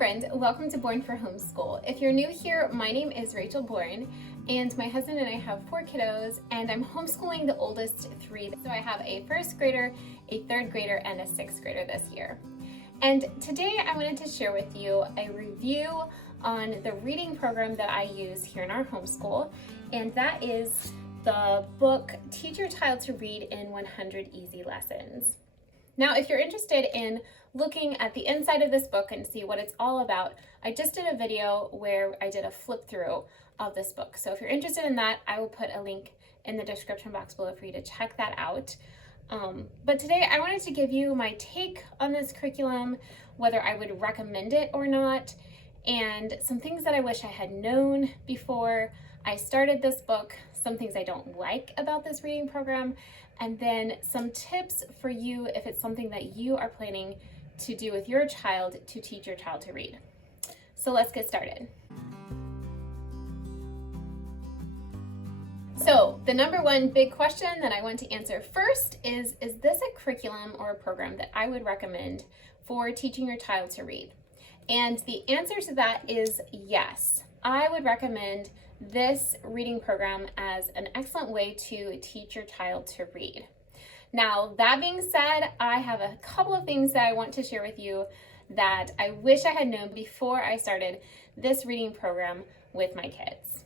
friends, welcome to Born for Homeschool. If you're new here, my name is Rachel Bourne, and my husband and I have 4 kiddos, and I'm homeschooling the oldest 3. So I have a 1st grader, a 3rd grader, and a 6th grader this year. And today I wanted to share with you a review on the reading program that I use here in our homeschool, and that is the book Teach Your Child to Read in 100 Easy Lessons. Now, if you're interested in looking at the inside of this book and see what it's all about, I just did a video where I did a flip through of this book. So if you're interested in that, I will put a link in the description box below for you to check that out. But today I wanted to give you my take on this curriculum, whether I would recommend it or not, and some things that I wish I had known before I started this book, some things I don't like about this reading program, and then some tips for you if it's something that you are planning to do with your child to teach your child to read. So let's get started. So the number one big question that I want to answer first is this a curriculum or a program that I would recommend for teaching your child to read? And the answer to that is yes. I would recommend this reading program as an excellent way to teach your child to read. Now, that being said, I have a couple of things that I want to share with you that I wish I had known before I started this reading program with my kids.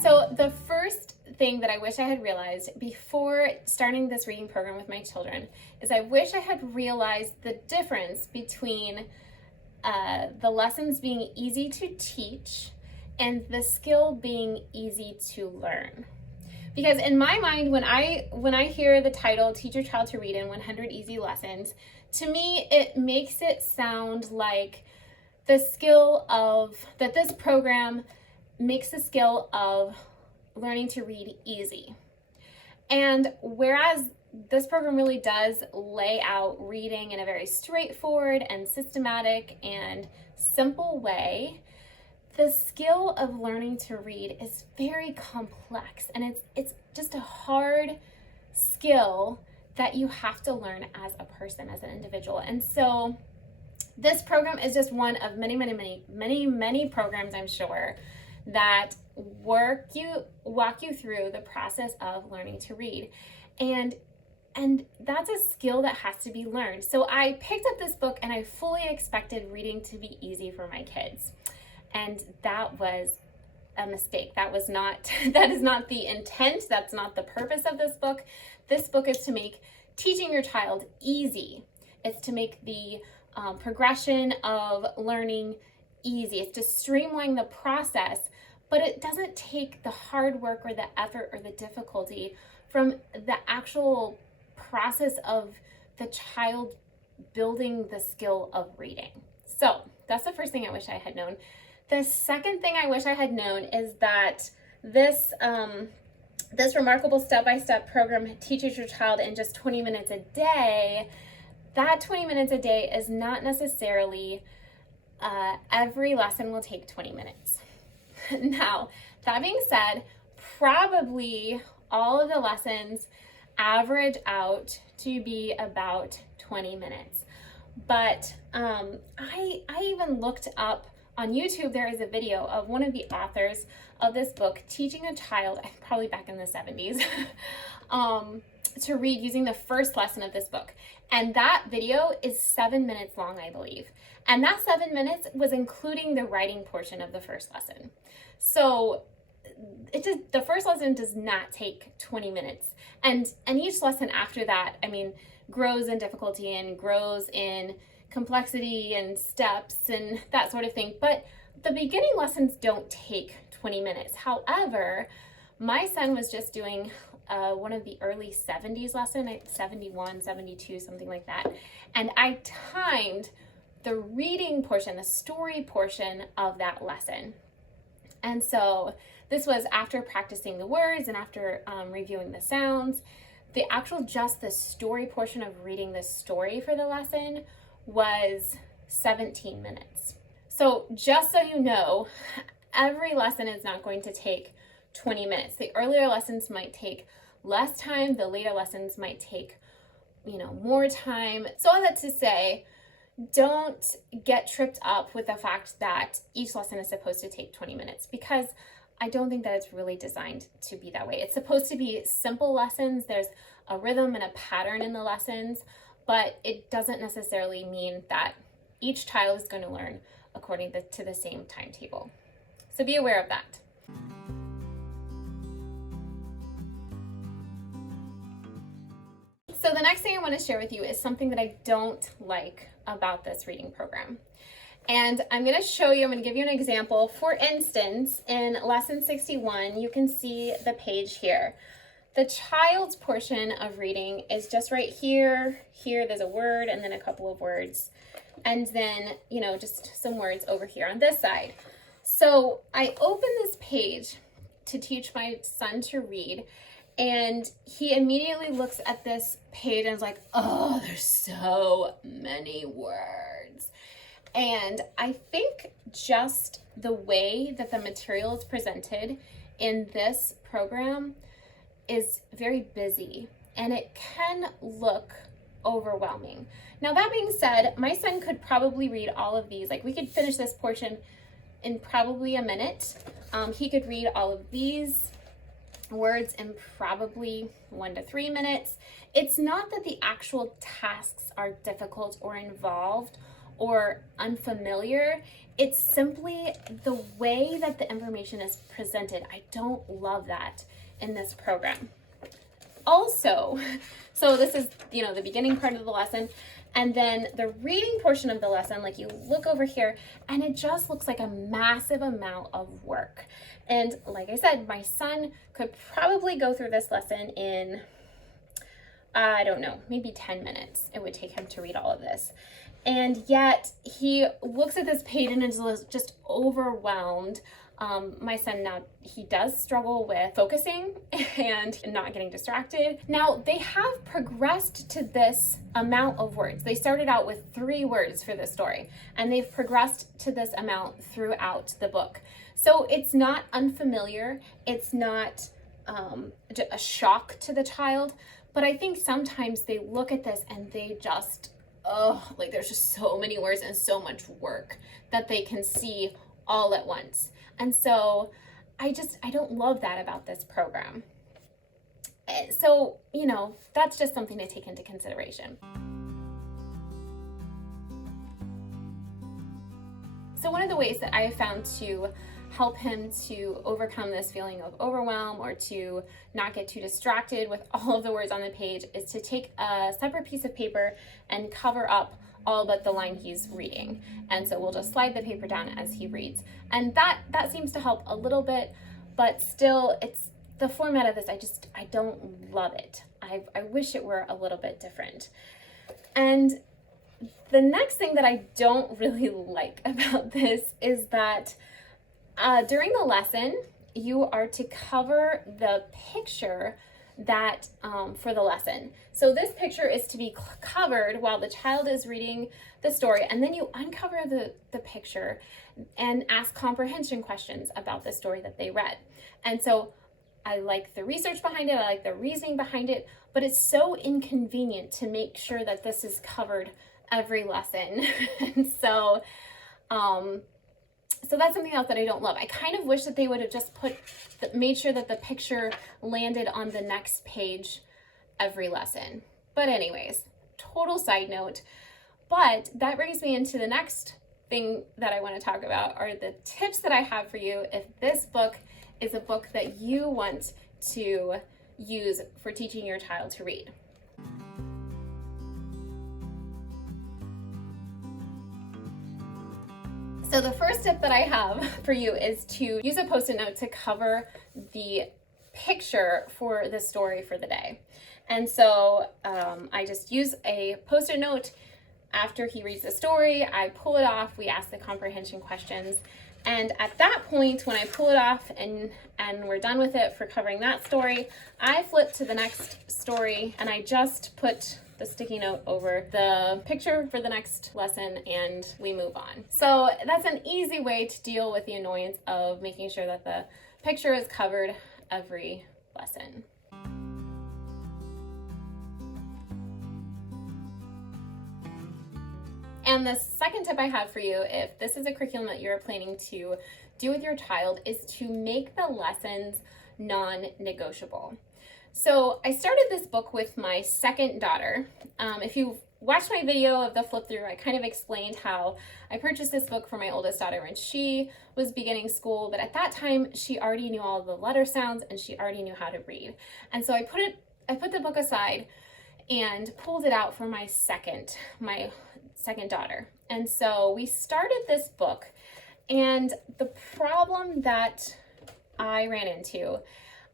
So the first thing that I wish I had realized before starting this reading program with my children is I wish I had realized the difference between the lessons being easy to teach and the skill being easy to learn. Because in my mind, when I hear the title Teach Your Child to Read in 100 Easy Lessons, to me it makes it sound like the skill of that this program makes the skill of learning to read easy. And whereas this program really does lay out reading in a very straightforward and systematic and simple way, the skill of learning to read is very complex, and it's just a hard skill that you have to learn as a person, as an individual. And so this program is just one of many programs, I'm sure, that walk you through the process of learning to read. And that's a skill that has to be learned. So I picked up this book and I fully expected reading to be easy for my kids. And that was a mistake. That is not the intent. That's not the purpose of this book. This book is to make teaching your child easy. It's to make the progression of learning easy. It's to streamline the process, but it doesn't take the hard work or the effort or the difficulty from the actual process of the child building the skill of reading. So that's the first thing I wish I had known. The second thing I wish I had known is that this remarkable step-by-step program teaches your child in just 20 minutes a day. That 20 minutes a day is not necessarily every lesson will take 20 minutes. Now, that being said, probably all of the lessons average out to be about 20 minutes. But I even looked up on YouTube. There is a video of one of the authors of this book teaching a child, probably back in the 70s, to read using the first lesson of this book. And that video is 7 minutes long, I believe. And that 7 minutes was including the writing portion of the first lesson. So the first lesson does not take 20 minutes. And each lesson after that, grows in difficulty and grows in complexity and steps and that sort of thing. But the beginning lessons don't take 20 minutes. However, my son was just doing one of the early 70s lesson, 71, 72, something like that. And I timed the reading portion, the story portion of that lesson. And so this was after practicing the words and after reviewing the sounds. Just the story portion of reading the story for the lesson was 17 minutes. So just so you know, every lesson is not going to take 20 minutes. The earlier lessons might take less time. The later lessons might take more time. So all that to say, don't get tripped up with the fact that each lesson is supposed to take 20 minutes, because I don't think that it's really designed to be that way. It's supposed to be simple lessons. There's a rhythm and a pattern in the lessons, but it doesn't necessarily mean that each child is going to learn according to the same timetable. So be aware of that. So the next thing I want to share with you is something that I don't like about this reading program. And I'm going to give you an example. For instance, in lesson 61, you can see the page here. The child's portion of reading is just right here. Here there's a word and then a couple of words. And then, just some words over here on this side. So I open this page to teach my son to read, and he immediately looks at this page and is like, oh, there's so many words. And I think just the way that the material is presented in this program is very busy, and it can look overwhelming. Now, that being said, my son could probably read all of these. Like, we could finish this portion in probably a minute. He could read all of these words in probably 1 to 3 minutes. It's not that the actual tasks are difficult or involved or unfamiliar. It's simply the way that the information is presented. I don't love that in this program. Also, so this is, the beginning part of the lesson, and then the reading portion of the lesson, like, you look over here and it just looks like a massive amount of work. And like I said, my son could probably go through this lesson in, I don't know, maybe 10 minutes. It would take him to read all of this. And yet he looks at this page and is just overwhelmed. My son now, he does struggle with focusing and not getting distracted. Now, they have progressed to this amount of words. They started out with 3 words for this story, and they've progressed to this amount throughout the book. So it's not unfamiliar. It's not a shock to the child, but I think sometimes they look at this and they just, there's just so many words and so much work that they can see all at once. And so I don't love that about this program. So, that's just something to take into consideration. So one of the ways that I have found to help him to overcome this feeling of overwhelm or to not get too distracted with all of the words on the page is to take a separate piece of paper and cover up all but the line he's reading. And so we'll just slide the paper down as he reads. And that seems to help a little bit, but still, it's the format of this, I don't love it. I wish it were a little bit different. And the next thing that I don't really like about this is that during the lesson, you are to cover the picture that for the lesson. So this picture is to be covered while the child is reading the story, and then you uncover the picture and ask comprehension questions about the story that they read. And so I like the research behind it, I like the reasoning behind it, but it's so inconvenient to make sure that this is covered every lesson. And so that's something else that I don't love. I kind of wish that they would have just made sure that the picture landed on the next page every lesson. But anyways, total side note. But that brings me into the next thing that I want to talk about, are the tips that I have for you if this book is a book that you want to use for teaching your child to read. So the first tip that I have for you is to use a Post-it note to cover the picture for the story for the day. And so I just use a Post-it note after he reads the story. I pull it off, we ask the comprehension questions, and at that point, when I pull it off and we're done with it for covering that story, I flip to the next story and I just put the sticky note over the picture for the next lesson and we move on. So that's an easy way to deal with the annoyance of making sure that the picture is covered every lesson. And the second tip I have for you, if this is a curriculum that you're planning to do with your child, is to make the lessons non-negotiable. So I started this book with my second daughter. If you've watched my video of the flip through, I kind of explained how I purchased this book for my oldest daughter when she was beginning school, but at that time she already knew all the letter sounds and she already knew how to read. And so I put the book aside and pulled it out for my second daughter. And so we started this book, and the problem that I ran into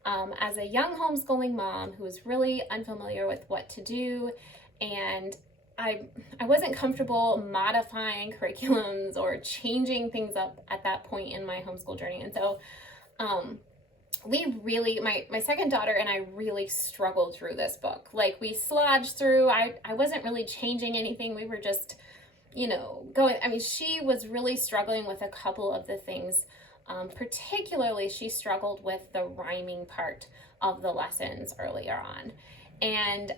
as a young homeschooling mom who was really unfamiliar with what to do, and I wasn't comfortable modifying curriculums or changing things up at that point in my homeschool journey. And so my second daughter and I really struggled through this book. Like, we slodged through. I wasn't really changing anything. We were just, going. I mean, she was really struggling with a couple of the things. Particularly, she struggled with the rhyming part of the lessons earlier on. And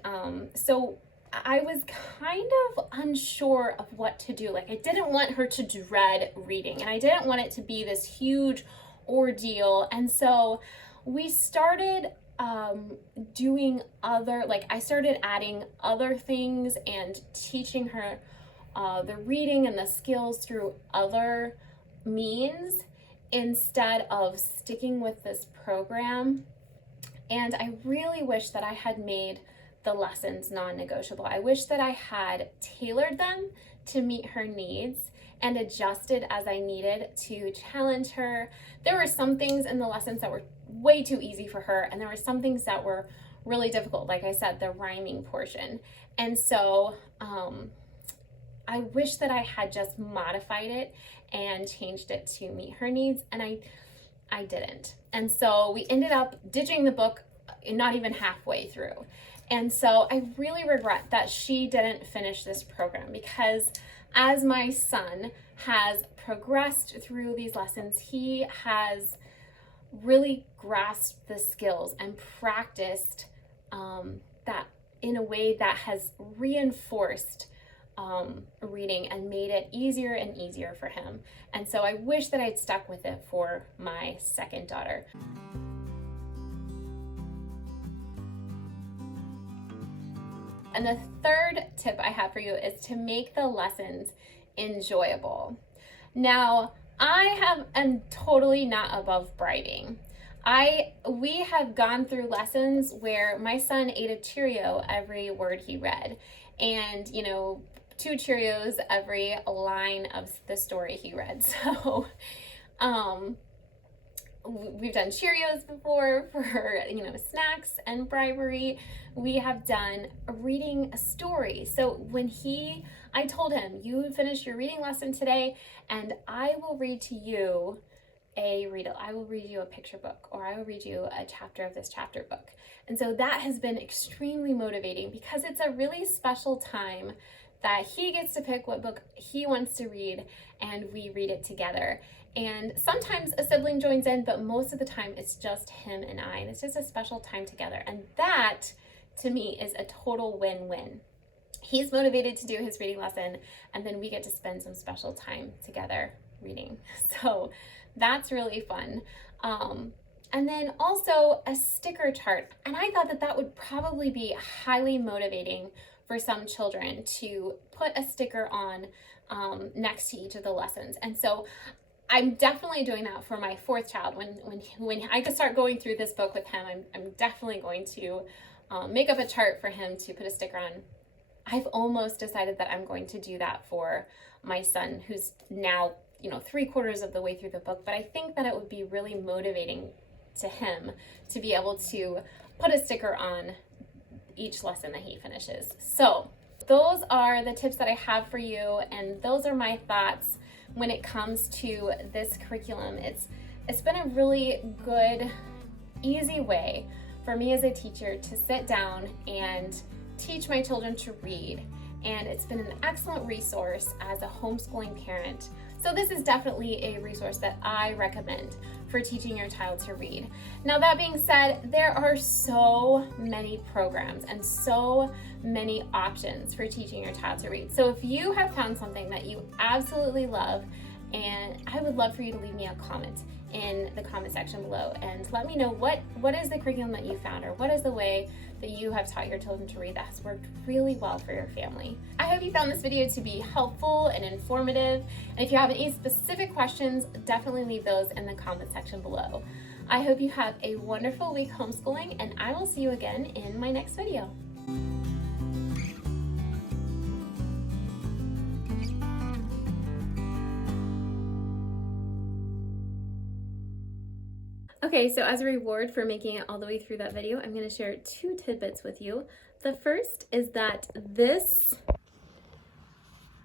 so I was kind of unsure of what to do. Like, I didn't want her to dread reading, and I didn't want it to be this huge ordeal. And so we started I started adding other things and teaching her the reading and the skills through other means, instead of sticking with this program. And I really wish that I had made the lessons non-negotiable. I wish that I had tailored them to meet her needs and adjusted as I needed to challenge her. There were some things in the lessons that were way too easy for her, and there were some things that were really difficult, like I said, the rhyming portion. And so I wish that I had just modified it and changed it to meet her needs, and I didn't. And so we ended up ditching the book not even halfway through. And so I really regret that she didn't finish this program, because as my son has progressed through these lessons, he has really grasped the skills and practiced that in a way that has reinforced reading and made it easier and easier for him. And so I wish that I'd stuck with it for my second daughter. And the third tip I have for you is to make the lessons enjoyable. Now, I am totally not above bribing. We have gone through lessons where my son ate a Cheerio every word he read, and 2 Cheerios every line of the story he read. So we've done Cheerios before for snacks and bribery. We have done reading a story. So when I told him, you finish your reading lesson today and I will read to you I will read you a picture book, or I will read you a chapter of this chapter book. And so that has been extremely motivating, because it's a really special time that he gets to pick what book he wants to read, and we read it together. And sometimes a sibling joins in, but most of the time it's just him and I, and it's just a special time together. And that, to me, is a total win-win. He's motivated to do his reading lesson, and then we get to spend some special time together reading. So that's really fun. And then also a sticker chart. And I thought that would probably be highly motivating for some children to put a sticker on next to each of the lessons. And so I'm definitely doing that for my fourth child. When I can start going through this book with him, I'm definitely going to make up a chart for him to put a sticker on. I've almost decided that I'm going to do that for my son, who's now 3/4 of the way through the book. But I think that it would be really motivating to him to be able to put a sticker on each lesson that he finishes. So those are the tips that I have for you, and those are my thoughts when it comes to this curriculum. It's been a really good, easy way for me as a teacher to sit down and teach my children to read and it's been an excellent resource as a homeschooling parent. So this is definitely a resource that I recommend for teaching your child to read. Now that being said, there are so many programs and so many options for teaching your child to read. So if you have found something that you absolutely love, and I would love for you to leave me a comment in the comment section below and let me know what is the curriculum that you found, or what is the way that you have taught your children to read that has worked really well for your family. I hope you found this video to be helpful and informative, and if you have any specific questions, definitely leave those in the comment section below. I hope you have a wonderful week homeschooling, and I will see you again in my next video. Okay, so as a reward for making it all the way through that video, I'm going to share 2 tidbits with you. The first is that this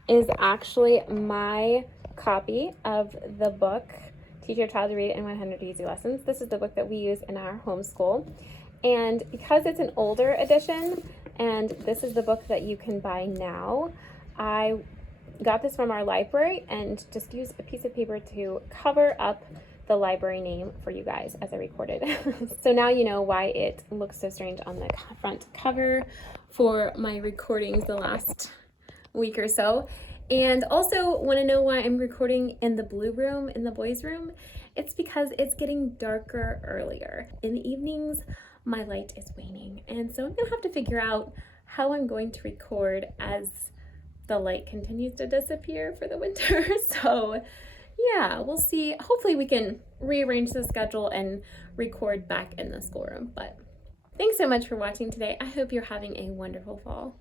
is actually my copy of the book, Teach Your Child to Read in 100 Easy Lessons. This is the book that we use in our homeschool. And because it's an older edition, and this is the book that you can buy now, I got this from our library and just used a piece of paper to cover up the library name for you guys as I recorded. So now you know why it looks so strange on the front cover for my recordings the last week or so. And also want to know why I'm recording in the blue room, in the boys' room. It's because it's getting darker earlier. In the evenings, my light is waning. And so I'm gonna have to figure out how I'm going to record as the light continues to disappear for the winter. So yeah, we'll see. Hopefully we can rearrange the schedule and record back in the schoolroom. But thanks so much for watching today. I hope you're having a wonderful fall.